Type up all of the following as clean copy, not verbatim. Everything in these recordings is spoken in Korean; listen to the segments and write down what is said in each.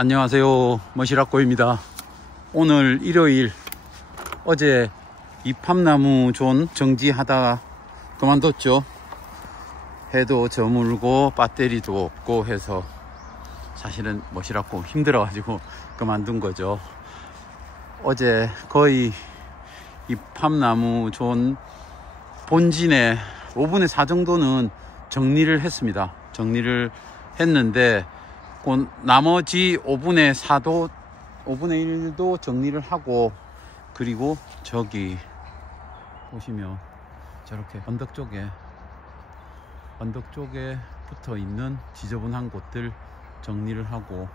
안녕하세요, 머시락고입니다. 오늘 일요일, 어제 이팝나무 존 정지하다가 그만뒀죠. 해도 저물고 배터리도 없고 해서 사실은 머시락고 힘들어가지고 그만둔 거죠. 어제 거의 이팝나무 존 본진에 5분의 4 정도는 정리를 했습니다. 정리를 했는데 나머지 5분의 4도 5분의 1도 정리를 하고, 그리고 저기 보시면 저렇게 언덕 쪽에 붙어 있는 지저분한 곳들 정리를 하고,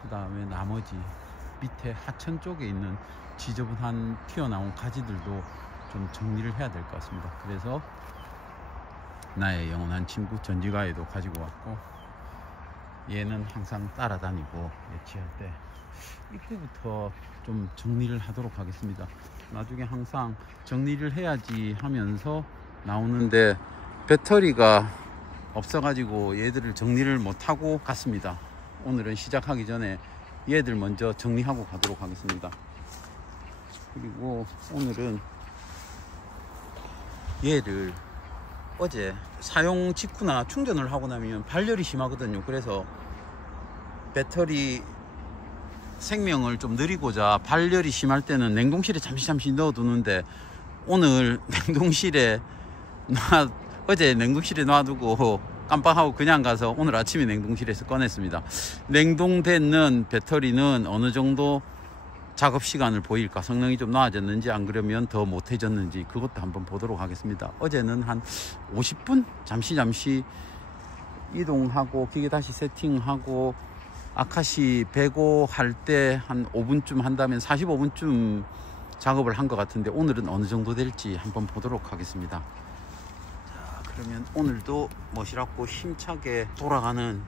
그 다음에 나머지 밑에 하천 쪽에 있는 지저분한 튀어나온 가지들도 좀 정리를 해야 될 것 같습니다. 그래서 나의 영원한 친구 전지가에도 가지고 왔고, 얘는 항상 따라다니고 예치할 때 입구부터 좀 정리를 하도록 하겠습니다. 나중에 항상 정리를 해야지 하면서 나오는데 배터리가 없어가지고 얘들을 정리를 못하고 갔습니다. 오늘은 시작하기 전에 얘들 먼저 정리하고 가도록 하겠습니다. 그리고 오늘은 얘를 어제 사용 직후나 충전을 하고 나면 발열이 심하거든요. 그래서 배터리 생명을 좀 느리고자 발열이 심할 때는 냉동실에 잠시 넣어두는데, 오늘 냉동실에 어제 냉동실에 놔두고 깜빡하고 그냥 가서 오늘 아침에 냉동실에서 꺼냈습니다. 냉동되는 배터리는 어느 정도 작업 시간을 보일까, 성능이 좀 나아졌는지 안 그러면 더 못해졌는지 그것도 한번 보도록 하겠습니다. 어제는 한 50분 잠시 이동하고 기계 다시 세팅하고 아카시 배고 할 때 한 5분쯤 한다면 45분쯤 작업을 한 것 같은데, 오늘은 어느 정도 될지 한번 보도록 하겠습니다. 자, 그러면 오늘도 머시락고 힘차게 돌아가는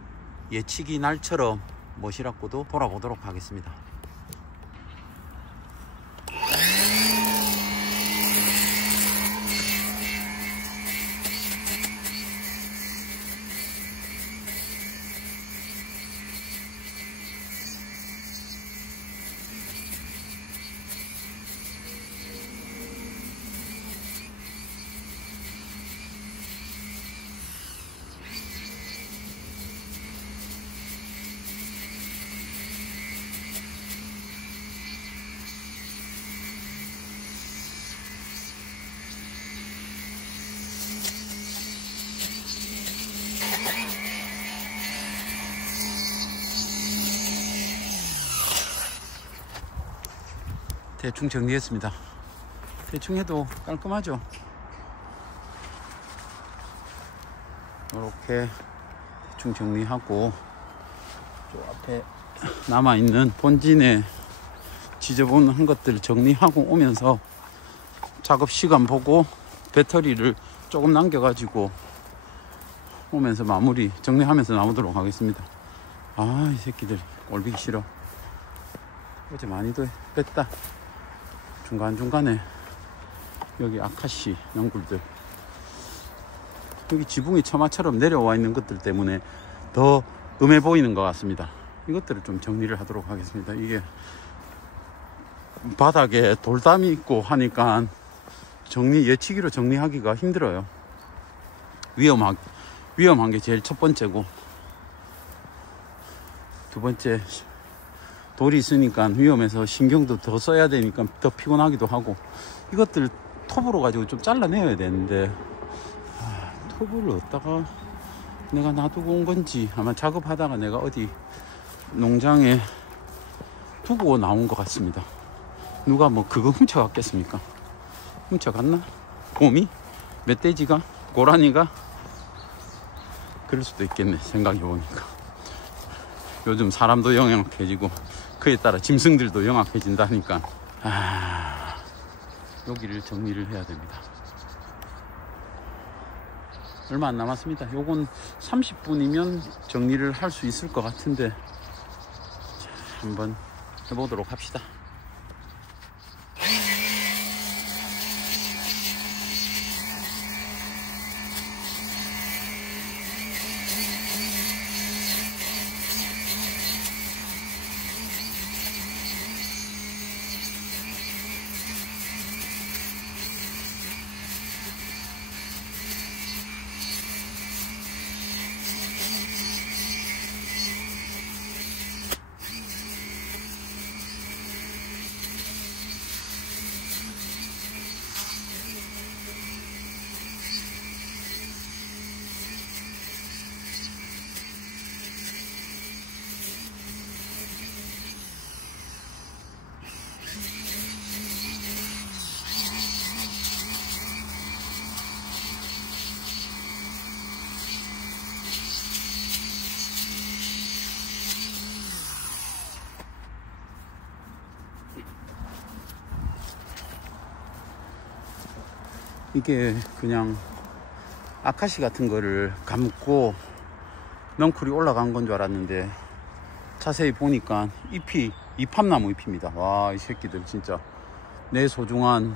예치기 날처럼 머시락고도 돌아보도록 하겠습니다. 대충 정리했습니다. 대충 해도 깔끔하죠. 이렇게 대충 정리하고, 저 앞에 남아있는 본진에 지저분한 것들 정리하고 오면서 작업 시간 보고 배터리를 조금 남겨가지고 오면서 마무리 정리하면서 나오도록 하겠습니다. 아, 이 새끼들 꼴보기 싫어. 어제 많이도 뺐다. 중간중간에 여기 아카시 연굴들, 여기 지붕이 처마처럼 내려와 있는 것들 때문에 더 음해 보이는 것 같습니다. 이것들을 좀 정리를 하도록 하겠습니다. 이게 바닥에 돌담이 있고 하니까 예치기로 정리하기가 힘들어요. 위험한 게 제일 첫 번째고, 두 번째 돌이 있으니까 위험해서 신경도 더 써야 되니까 더 피곤하기도 하고, 이것들 톱으로 가지고 좀 잘라내야 되는데, 톱을 어디다가 내가 놔두고 온 건지, 아마 작업하다가 내가 어디 농장에 두고 나온 것 같습니다. 누가 뭐 그거 훔쳐갔겠습니까? 훔쳐갔나? 곰이? 멧돼지가? 고라니가? 그럴 수도 있겠네, 생각해보니까. 요즘 사람도 영악해지고 그에 따라 짐승들도 영악해진다니까, 여기를 정리를 해야 됩니다. 얼마 안 남았습니다. 요건 30분이면 정리를 할 수 있을 것 같은데, 자, 한번 해보도록 합시다. 이게 그냥 아카시 같은 거를 감고 넝쿨이 올라간 건 줄 알았는데 자세히 보니까 잎이 이팝나무 잎입니다. 와, 이 새끼들 진짜 내 소중한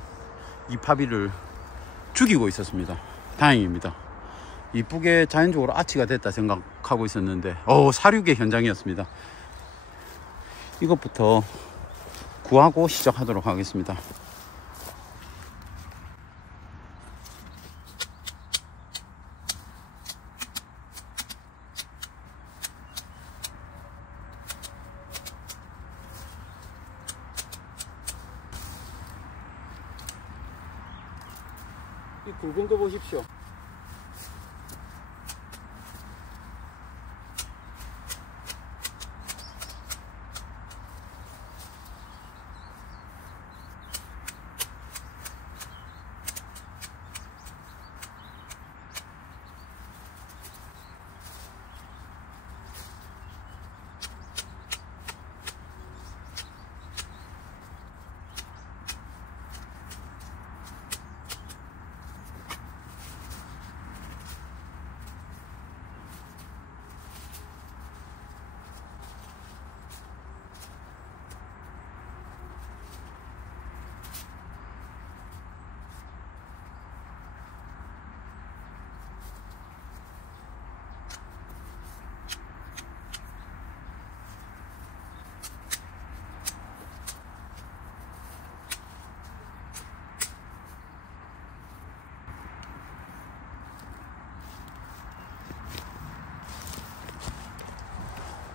이파비를 죽이고 있었습니다. 다행입니다. 이쁘게 자연적으로 아치가 됐다 생각하고 있었는데 사륙의 현장이었습니다. 이것부터 구하고 시작하도록 하겠습니다. 이 굵은 거 보십시오.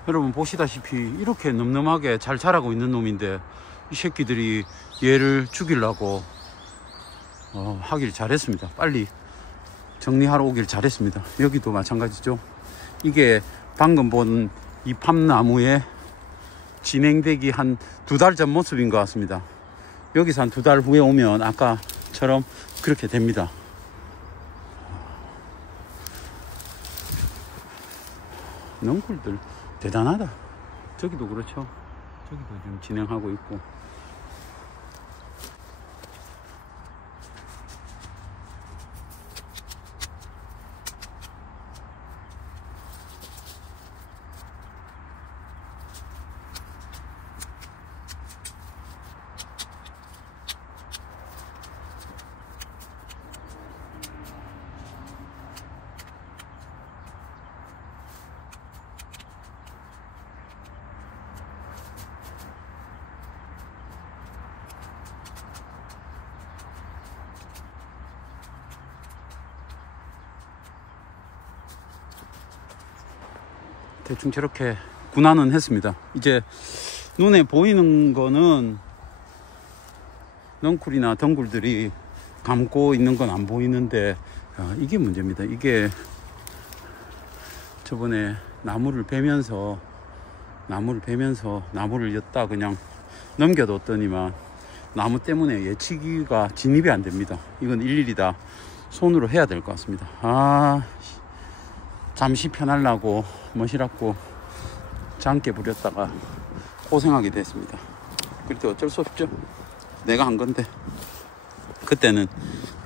여러분 보시다시피 이렇게 늠름하게 잘 자라고 있는 놈인데 이 새끼들이 얘를 죽이려고 하길 잘했습니다. 빨리 정리하러 오길 잘했습니다. 여기도 마찬가지죠. 이게 방금 본 이 팝나무에 진행되기 한 2달 전 모습인 것 같습니다. 여기서 한 2달 후에 오면 아까처럼 그렇게 됩니다. 넝쿨들 대단하다. 저기도 그렇죠. 저기도 지금 진행하고 있고. 대충 저렇게 군화는 했습니다. 이제 눈에 보이는 거는 넝쿨이나 덩굴들이 감고 있는 건 안 보이는데 이게 문제입니다. 이게 저번에 나무를 베면서 나무를 였다 그냥 넘겨뒀더니만 나무 때문에 예치기가 진입이 안 됩니다. 이건 일일이 다 손으로 해야 될 것 같습니다. 잠시 편하려고 멋이라고 장깨 부렸다가 고생하게 됐습니다. 그래도 어쩔 수 없죠. 내가 한 건데 그때는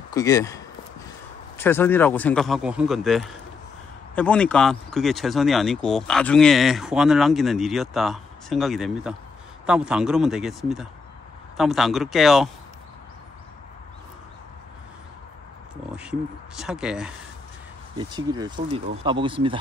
그게 최선이라고 생각하고 한 건데 해보니까 그게 최선이 아니고 나중에 후환을 남기는 일이었다 생각이 됩니다. 다음부터 안 그러면 되겠습니다. 다음부터 안 그럴게요. 또 힘차게 예치기를 솔리로 쏴보겠습니다.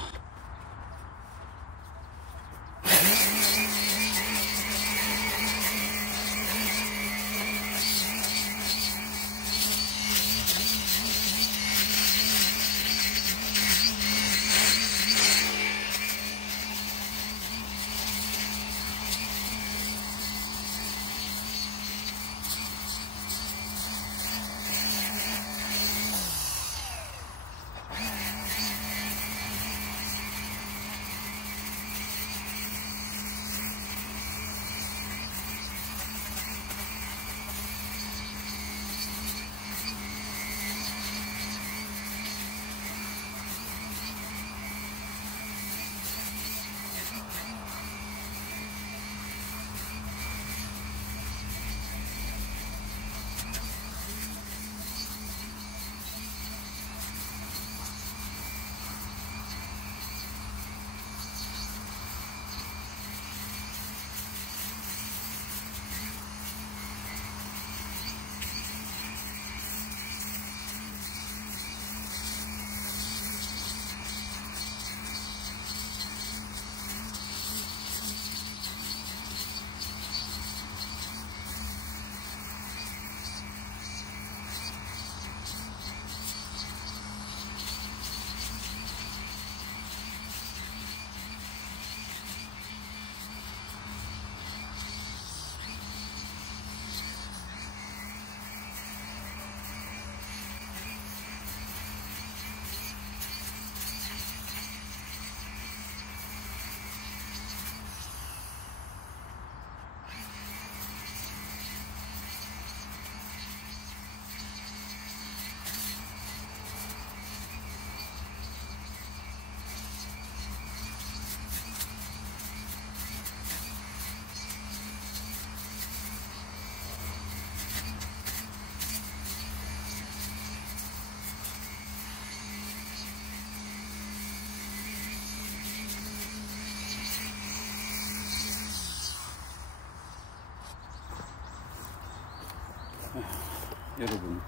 여러분,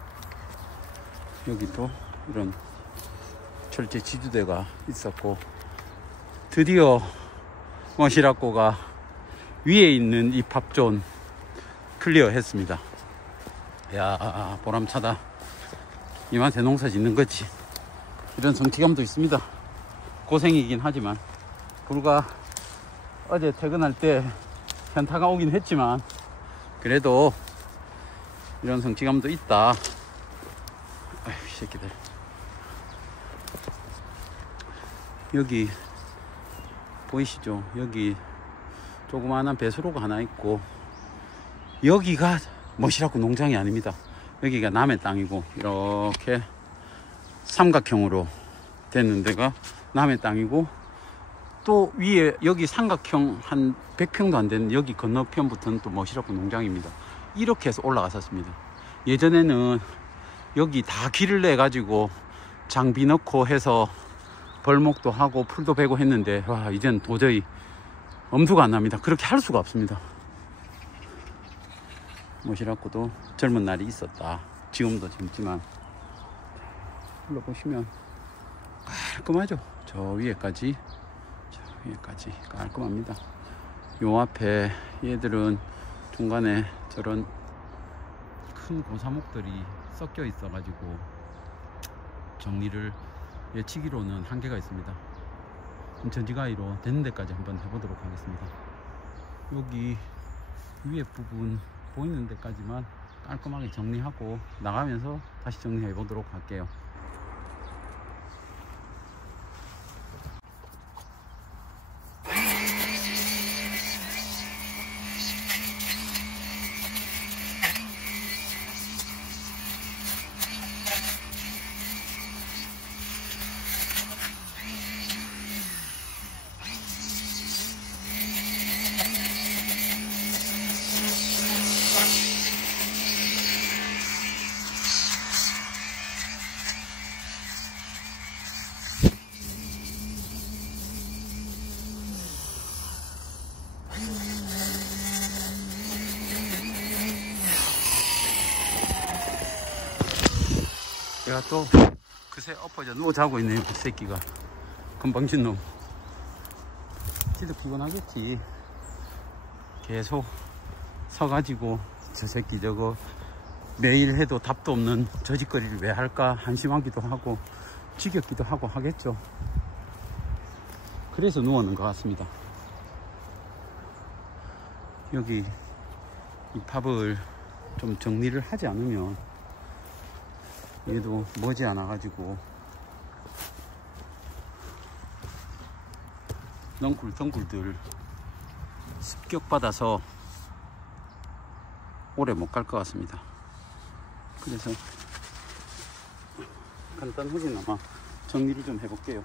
여기도 이런 철제 지주대가 있었고, 드디어 머시라코가 위에 있는 이 팝존 클리어 했습니다. 야, 보람차다. 이맛에 농사 짓는 거지. 이런 성취감도 있습니다. 고생이긴 하지만, 불과 어제 퇴근할 때 현타가 오긴 했지만 그래도 이런 성취감도 있다. 아휴, 이 새끼들. 여기 보이시죠? 여기 조그마한 배수로가 하나 있고, 여기가 머시라코 농장이 아닙니다. 여기가 남의 땅이고, 이렇게 삼각형으로 되는 데가 남의 땅이고, 또 위에 여기 삼각형 한 100평도 안 되는 여기 건너편부터는 또 머시라코 농장입니다. 이렇게 해서 올라갔었습니다. 예전에는 여기 다 길을 내 가지고 장비 넣고 해서 벌목도 하고 풀도 베고 했는데, 와, 이젠 도저히 엄두가 안 납니다. 그렇게 할 수가 없습니다. 머시라코도 젊은 날이 있었다. 지금도 젊지만, 흘러보시면 깔끔하죠. 저 위에까지 깔끔합니다. 요 앞에 얘들은 중간에 저런 큰 고사목들이 섞여 있어 가지고 정리를 예치기로는 한계가 있습니다. 전지가위로 되는 데까지 한번 해보도록 하겠습니다. 여기 위에 부분 보이는 데까지만 깔끔하게 정리하고 나가면서 다시 정리해 보도록 할게요. 얘가 또 그새 엎어져 누워 자고 있네요. 그 새끼가 건방진 놈. 지도 피곤하겠지. 계속 서가지고 저 새끼 저거 매일 해도 답도 없는 저짓거리를 왜 할까 한심하기도 하고 지겹기도 하고 하겠죠. 그래서 누웠는 것 같습니다. 여기 이 팝을 좀 정리를 하지 않으면 얘도 머지않아 가지고 넝굴덩굴들 습격받아서 오래 못 갈 것 같습니다. 그래서 간단하게나마 정리를 좀 해볼게요.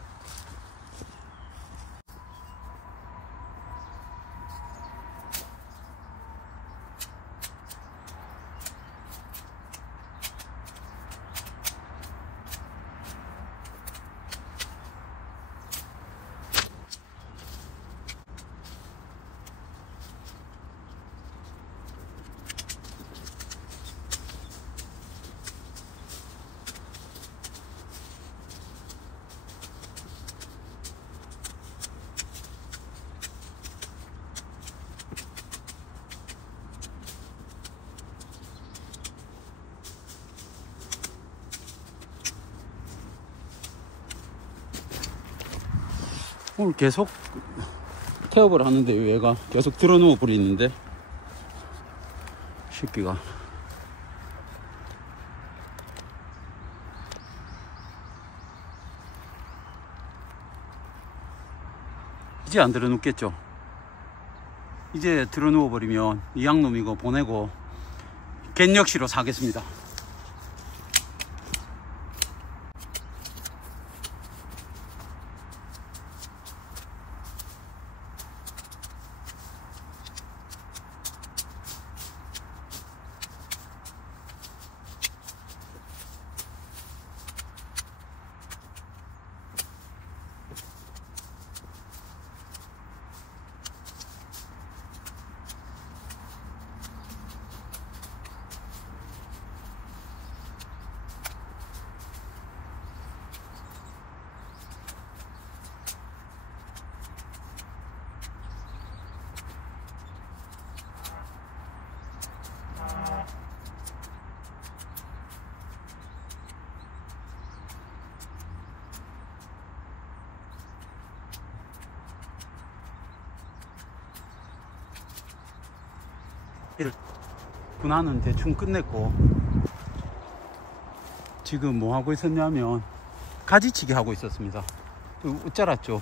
오늘 계속 태업을 하는데 얘가 계속 들어누워 버리는데 새끼가. 이제 안 들어눕겠죠. 이제 들어누워 버리면 이 양놈 이거 보내고 갯역시로 사겠습니다. 분화는 대충 끝냈고 지금 뭐 하고 있었냐면 가지치기 하고 있었습니다. 웃자랐죠.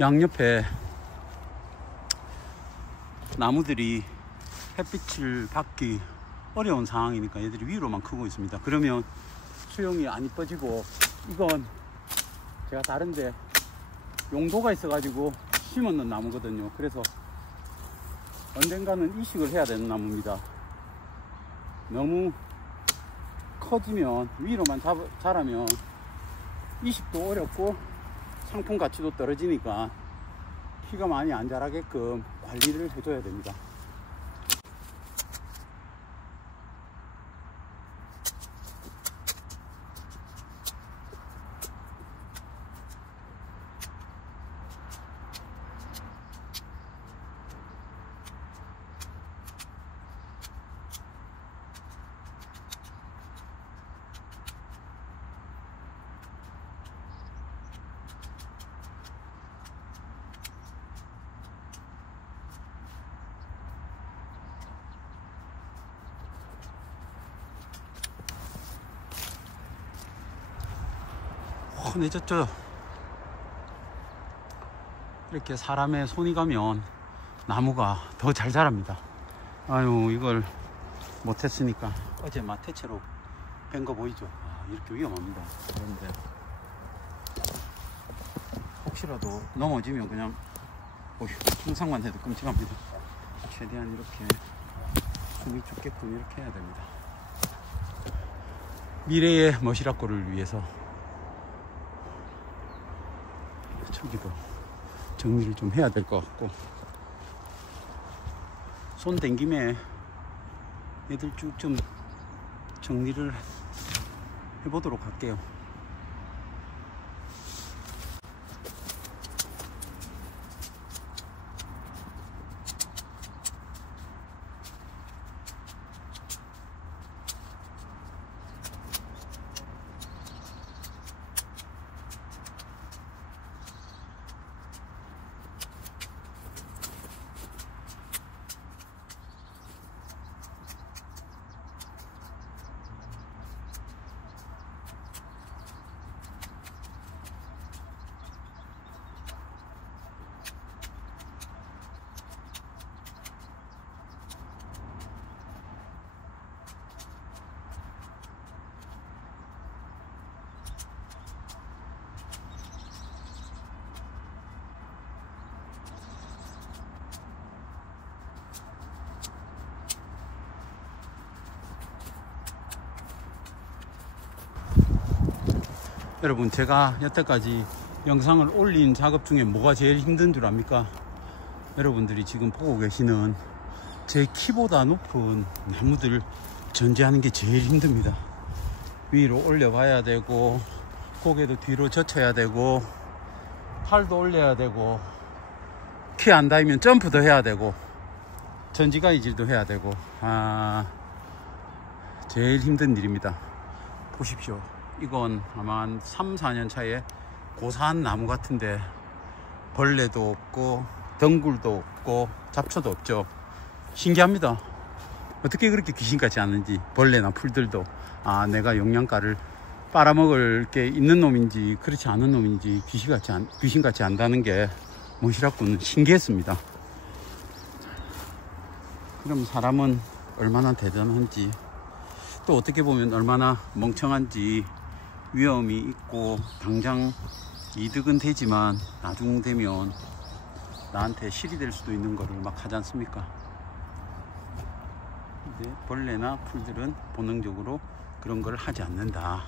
양옆에 나무들이 햇빛을 받기 어려운 상황이니까 얘들이 위로만 크고 있습니다. 그러면 수영이 안 이뻐지고, 이건 제가 다른데 용도가 있어 가지고 심었는 나무거든요. 그래서 언젠가는 이식을 해야 되는 나무입니다. 너무 커지면, 위로만 자라면 이식도 어렵고 상품 가치도 떨어지니까 키가 많이 안 자라게끔 관리를 해줘야 됩니다. 늦었죠. 이렇게 사람의 손이 가면 나무가 더 잘 자랍니다. 아유, 이걸 못했으니까 어제 마테체로 뺀 거 보이죠? 이렇게 위험합니다. 그런데 혹시라도 넘어지면 그냥 상상만 해도 끔찍합니다. 최대한 이렇게 숨이 죽게끔 이렇게 해야 됩니다. 미래의 머시락골을 위해서 저기도 정리를 좀 해야 될 것 같고, 손 댄 김에 얘들 쭉 좀 정리를 해보도록 할게요. 여러분, 제가 여태까지 영상을 올린 작업 중에 뭐가 제일 힘든 줄 압니까? 여러분들이 지금 보고 계시는 제 키보다 높은 나무들 전지하는 게 제일 힘듭니다. 위로 올려봐야 되고, 고개도 뒤로 젖혀야 되고, 팔도 올려야 되고, 키 안 닿으면 점프도 해야 되고, 전지가이질도 해야 되고, 제일 힘든 일입니다. 보십시오. 이건 아마 한 3, 4년 차에 고사한 나무 같은데 벌레도 없고 덩굴도 없고 잡초도 없죠. 신기합니다. 어떻게 그렇게 귀신같이 않는지, 벌레나 풀들도 내가 영양가를 빨아먹을 게 있는 놈인지 그렇지 않은 놈인지 귀신같이 안다는 게 머시락꾼은 신기했습니다. 그럼 사람은 얼마나 대단한지, 또 어떻게 보면 얼마나 멍청한지, 위험이 있고 당장 이득은 되지만 나중 되면 나한테 실이 될 수도 있는 거를 막 하지 않습니까? 근데 벌레나 풀들은 본능적으로 그런 걸 하지 않는다.